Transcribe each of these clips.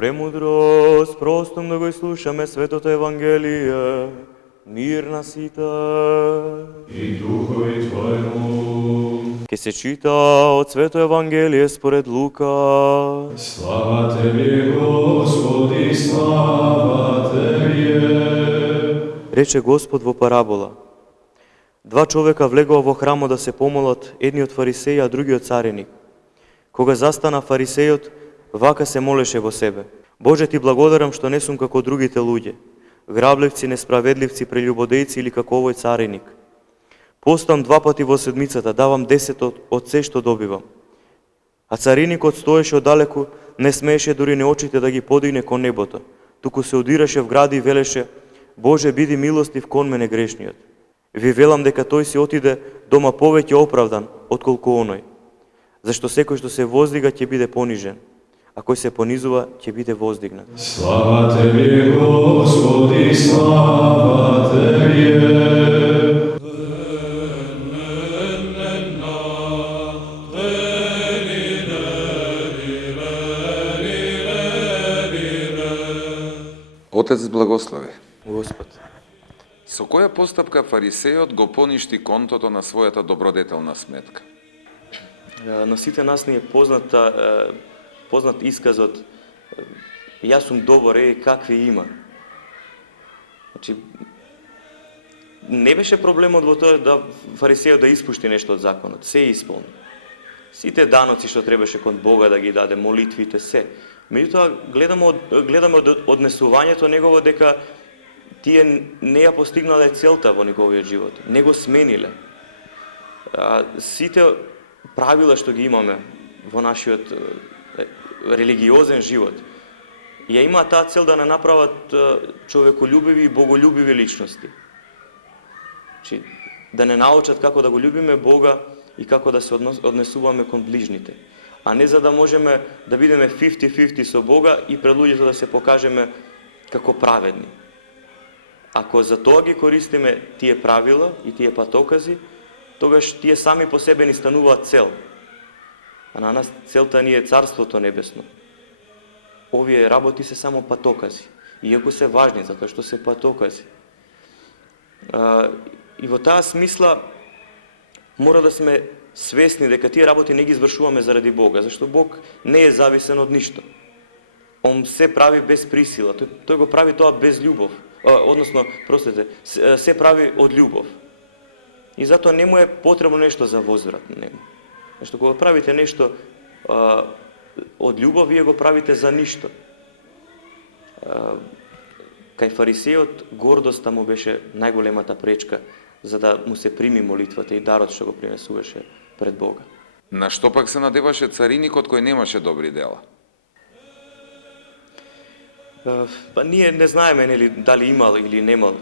премудрост, простом да го изслушаме светото Евангелие. Мир на сите. И духови Твоему. Ке се чита од Свето Евангелие според Лука. Слава Тебе, Господи, слава Тебе. Рече Господ во парабола. Два човека влегоа во храмот да се помолат, едниот фарисеј, а другиот цареник. Кога застана фарисејот, вака се молеше во себе. Боже, Ти благодарам што не сум како другите луѓе, грабливци, несправедливци, прелюбодејци или како овој цареник. Постам 2 пати во седмицата, давам 10 од се што добивам. А цареникот стоеше оддалеку, не смееше дури не очите да ги подигне кон небото, туку се удираше в гради и велеше: Боже, биди милостив кон мене грешниот. Ви велам дека тој си отиде дома повеќе оправдан отколку оној. Зашто секој што се воздига ќе биде понижен, а кој се понизува ќе биде воздигнат. Слава Тебе, Господи, слава Тебе. Отец благослови. Господ. Со која постапка фарисејот го поништи контото на својата добродетелна сметка? На сите нас ни е познат исказот: јас сум добар, какви има. Значи, не беше проблемот во тоа да фарисејот да испушти нешто од законот, се исполни. Сите даноци што требаше кон Бога да ги даде, молитвите, се. Меѓутоа, гледаме од однесувањето негово дека тие не ја постигнале целта во неговиот живот, не го смениле. Сите правила што ги имаме во нашиот религиозен живот, ја има таа цел да не направат човеколюбиви и боголюбиви личности. Значи, да не научат како да го љубиме Бога и како да се однесуваме кон ближните, а не за да можеме да бидеме 50-50 со Бога и пред луѓето да се покажеме како праведни. Ако за тоа ги користиме тие правила и тие патокази, тогаш тие сами по себе ни стануваат цел. А на нас целта ни е Царството Небесно. Овие работи се само патокази, иако се важни, затоа што се патокази. И во таа смисла мора да сме свесни дека тие работи не ги извршуваме заради Бога, зашто Бог не е зависен од ништо. Он се прави без присила, тој го прави тоа без љубов, односно, простете, се прави од љубов. И затоа не му е потребно нешто за возврат на него. Зашто кога правите нешто од љубов, вие го правите за ништо. Кај фарисејот гордоста му беше најголемата пречка за да му се прими молитвата и дарот што го принесуваше пред Бога. На што пак се надеваше цариникот кој немаше добри дела? Па ние не знаеме нели дали имал или немал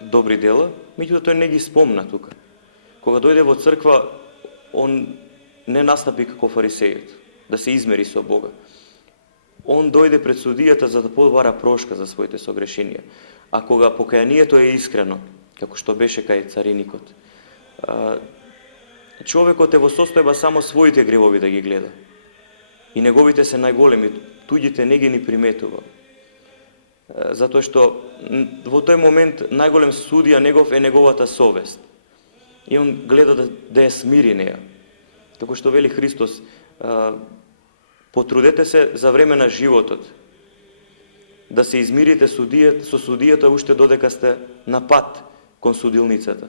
добри дела, меѓутоа тој не ги спомна тука. Кога дојде во црква, он не настапи како фарисејот, да се измери со Бога. Он дојде пред судијата за да побара прошка за своите согрешенија. А кога покајанието е искрено, како што беше кај цариникот, човекот е во состојба само своите гревови да ги гледа. И неговите се најголеми, туѓите не ги ни приметува. Затоа што во тој момент најголем судија негов е неговата совест. И он гледа да ја смири неја. Како што вели Христос, потрудете се за време на животот да се измирите со судијата уште додека сте на пат кон судилницата.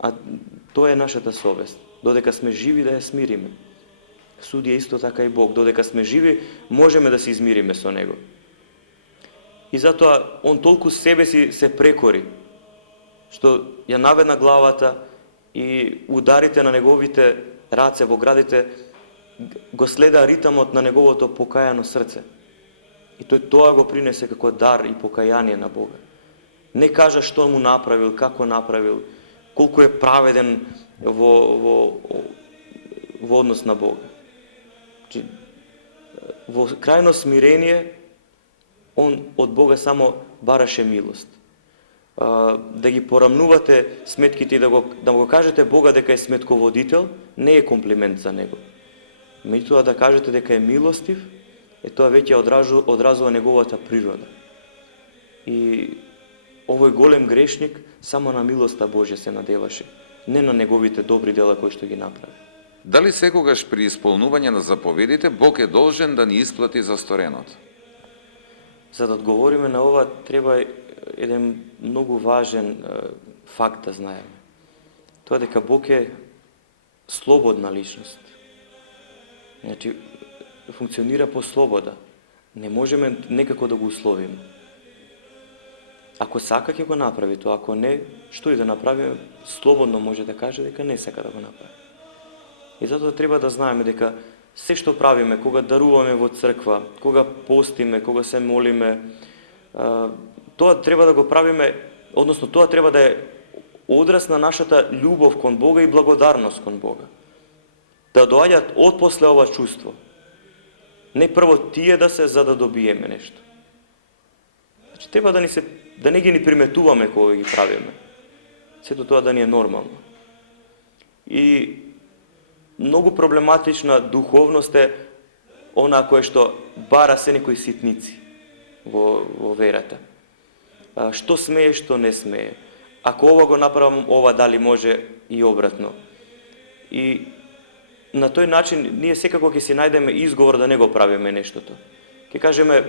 А тоа е нашата совест. Додека сме живи да ја смириме. Судија исто така и Бог. Додека сме живи можеме да се измириме со Него. И затоа он толку себе си се прекори, што ја наведна главата и ударите на неговите раце во градите го следа ритамот на неговото покајано срце. И тој тоа го принесе како дар и покаяние на Бога. Не кажа што му направил, како направил, колку е праведен во однос на Бога. Во крајно смирение, он од Бога само бараше милост. Да ги порамнувате сметките и да го кажете Бога дека е сметководител, не е комплимент за Него. Меѓутоа да кажете дека е милостив, тоа веќе одразува неговата природа. И овој голем грешник само на милоста Божја се надеваше, не на неговите добри дела кои што ги направи. Дали секогаш при исполнување на заповедите Бог е должен да ни исплати за стореното? За да одговориме на ова, треба еден многу важен факт да знаеме. Тоа дека Бог е слободна личност. Значи, функционира по слобода. Не можеме некако да го условиме. Ако сака ќе го направи тоа, ако не, што и да направиме, слободно може да каже дека не сака да го направи. И затоа треба да знаеме дека се што правиме, кога даруваме во црква, кога постиме, кога се молиме, тоа треба да го правиме, односно тоа треба да е одраз на нашата љубов кон Бога и благодарност кон Бога. Да доаѓаат отпосле ова чувство. Не прво тие да се за да добиеме нешто. Значи треба да не ги приметуваме кога ги правиме. Сето тоа да ни е нормално. И многу проблематична духовност е она кое што бара се некои ситници во верата. Што смее, што не смее. Ако ова го направам, ова дали може и обратно. И на тој начин ние секако ќе си најдеме изговор да не го правиме нештото. Ќе кажеме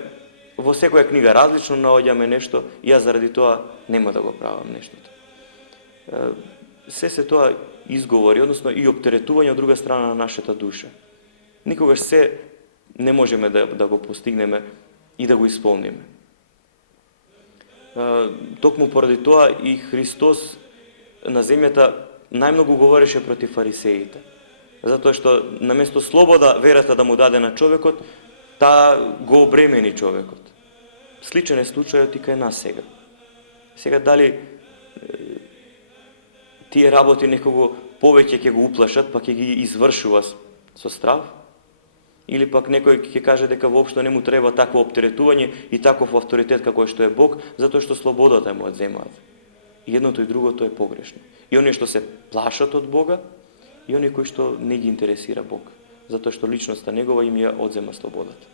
во секоја книга различно наоѓаме нешто и јас заради тоа нема да го правам нештото. Се тоа изговори, односно и оптеретување од друга страна на нашата душа. Никогаш се не можеме да го постигнеме и да го исполниме. Токму поради тоа и Христос на земјата најмногу говореше против фарисеите. Затоа што наместо слобода верата да му даде на човекот, таа го обремени човекот. Сличен е случајот и кај нас сега. Сега дали тие работи некого повеќе ќе го уплашат, па ќе ги извршува со страв, или пак некој ќе каже дека воопшто не му треба такво оптеретување и таков авторитет како што е Бог, затоа што слободата му одземаат. И едното и другото е погрешно. И оние што се плашат од Бога, и оние кои што не ги интересира Бог, затоа што личноста негова им ја одзема слободата.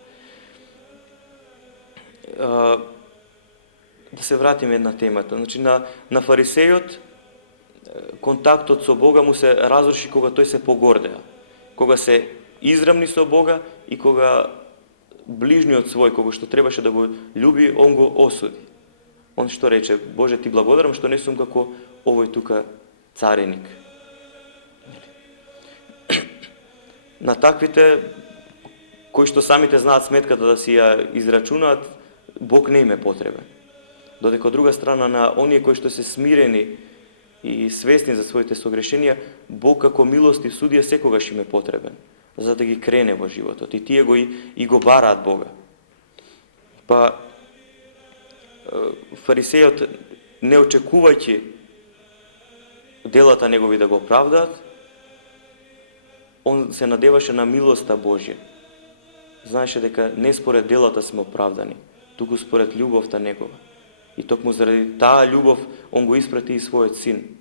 Да се вратиме на темата. Значи, на фарисејот контактот со Бога му се разруши кога тој се погордеа, кога се израмни со Бога и кога ближниот свој, кога што требаше да го љуби, он го осуди. Он што рече: Боже, ти благодарам што не сум како овој тука цареник. На таквите кои што самите знаат сметката да си ја израчунаат, Бог не им е потребен. Додека од друга страна на оние кои што се смирени и свесни за своите согрешенија, Бог како милостив судија секогаш им е потребен, за да ги крене во животот. И тие и го бараат Бога. Па фарисејот, не очекувајќи делата негови да го оправдаат, он се надеваше на милоста Божја. Знаеше дека не според делата сме оправдани, туку според љубовта негова. И токму заради таа љубов он го испрати и својот син,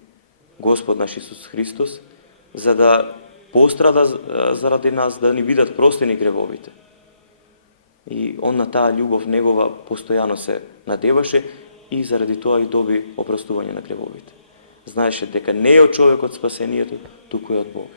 Господ наш Исус Христос, за да пострада заради нас, да ни бидат простени гревовите. И он на таа љубов негова постојано се надеваше и заради тоа и доби опростување на гревовите. Знаеше дека не е од човекот спасението, туку е од Бога.